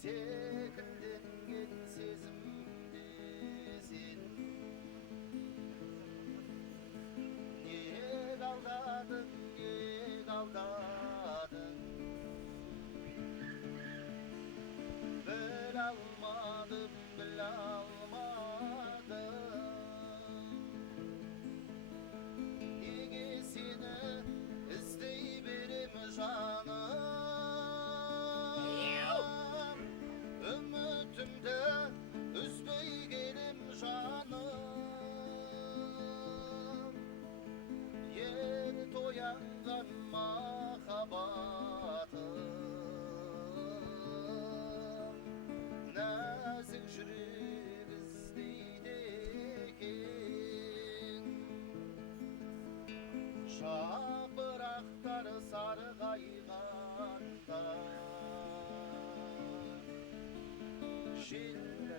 секілденген сезімде сен неге алдадың, неге алдадың, біле алмадым, біле алмадым. Неге сені іздей берем жаным, үмітімді үзбей келем жаным. Ерте оянған махаббатым нәзік жүрек іздейді екен. Жапырақтар сарғайғанда